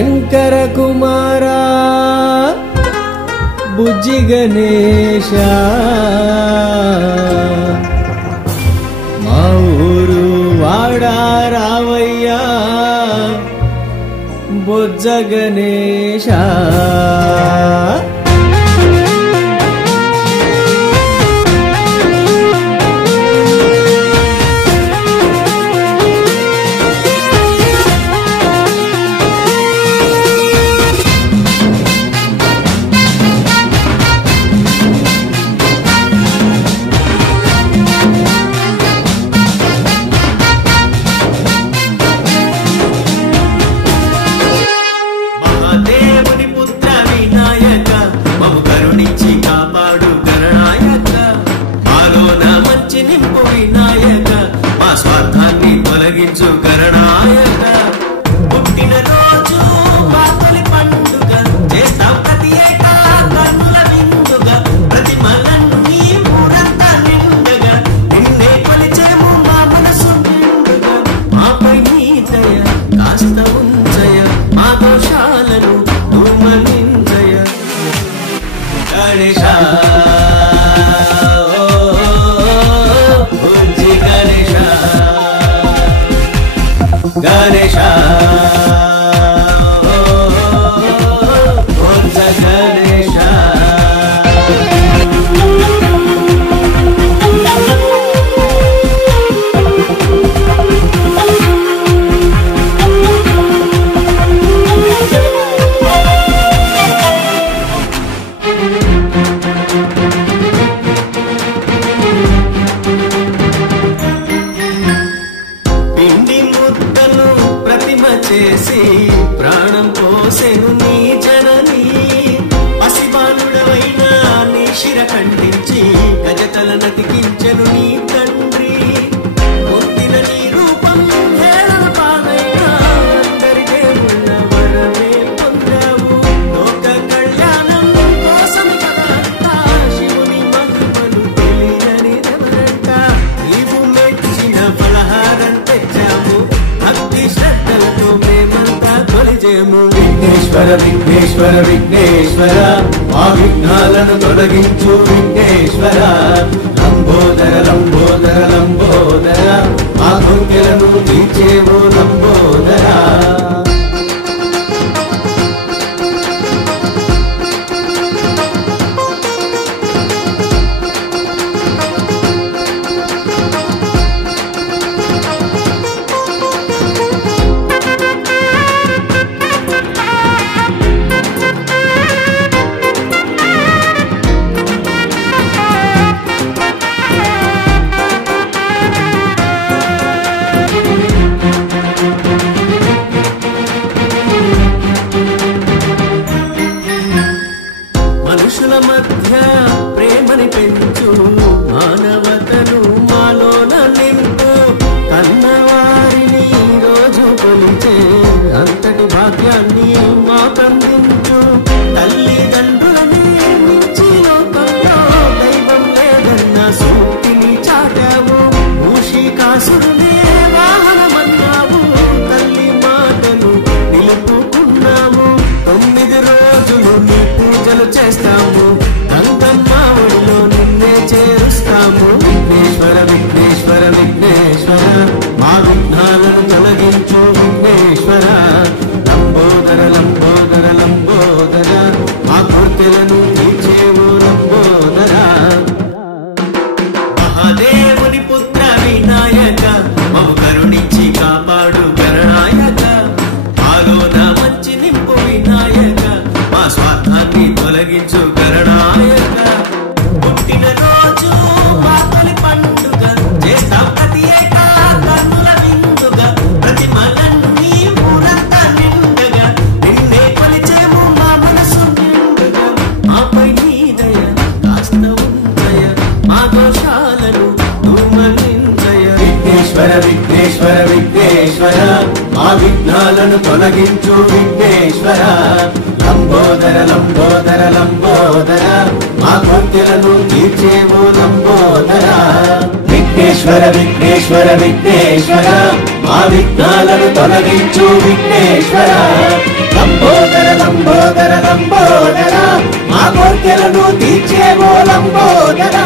శంకర కుమారా బుజ్జి గణేశ మా ఊరు వాడా రావయ్యా బొజ్జ గణేశ ప్రాణం పోసెను నీ జనని పసిబాలుడవైన నీ శిర ఖండించి గజతల నతికించెను నీ తండ్రి పొందిన నీ రూపం హేళన పాలైన అందరికే ఉన్న వరమే పొందావు లోక కళ్యాణం కోసం కదా శివుని మహిమలు తెలియని ఎవరంట నీవు మెచ్చిన ఫలహారం తెచ్చాము భక్తి శ్రద్ధలతో మేమంతా కొలిచేము విఘ్నేశ్వర విఘ్నేశ్వర విఘ్నేశ్వర మా విఘ్నాలను తొలగించు విఘ్నేశ్వర లంబోదర లంబోదర లంబోదర మా కోర్కెలను తీర్చేవు లంబోదర మనుషుల మధ్య ప్రేమని పెంచు మానవతను మాలోన నింపు కన్నవారిని రోజు కొలిచే అంతటి భాగ్యాన్ని మాకందించు తల్లిదండ్రులని మించి లోకంలో దైవం లేదన్న సూక్తిని చాటావు మూషికాసురునే వాహనమన్నావు తల్లి మాటను నిలుపుకున్నాము 9 రోజులు నీ పూజలు చేస్తాము గంగమ్మ ఒడిలో నిన్నే చేరుస్తాము విఘ్నేశ్వర విఘ్నేశ్వర విఘ్నేశ్వర మా విఘ్నాలను తొలగించు విఘ్నేశ్వర లంబోదర లంబోదర లంబోదర మా కోర్కెలను తీర్చేవు లంబోదర మహాదేవుని పుత్ర వినాయక మము కరుణించి కాపాడు గణనాయక మాలోన మంచి నింపు వినాయక మా స్వార్థాన్ని తొలగించు గణనాయక పుట్టిన రోజు మా తొలి పండుగ చేస్తాం ప్రతి ఏటా కన్నుల విందుగా ప్రతిమలన్నీ ఊరంతా నిండగా నిన్నే కొలిచేము మా మనసు నిండుగా మాపై నీ దయ కాస్త ఉంచయ మా దోషాలను తుమలించయ విఘ్నేశ్వర విఘ్నేశ్వర విఘ్నేశ్వర మా విఘ్నాలను తొలగించు విఘ్నేశ్వర లంబోదర లంబోదర లంబోదర మా కోర్కెలను తీర్చేవు లంబోదర విఘ్నేశ్వర విఘ్నేశ్వర విఘ్నేశ్వర మా విఘ్నాలను తొలగించు విఘ్నేశ్వర లంబోదర లంబోదర మా కోర్కెలను తీర్చేవో లంబోదర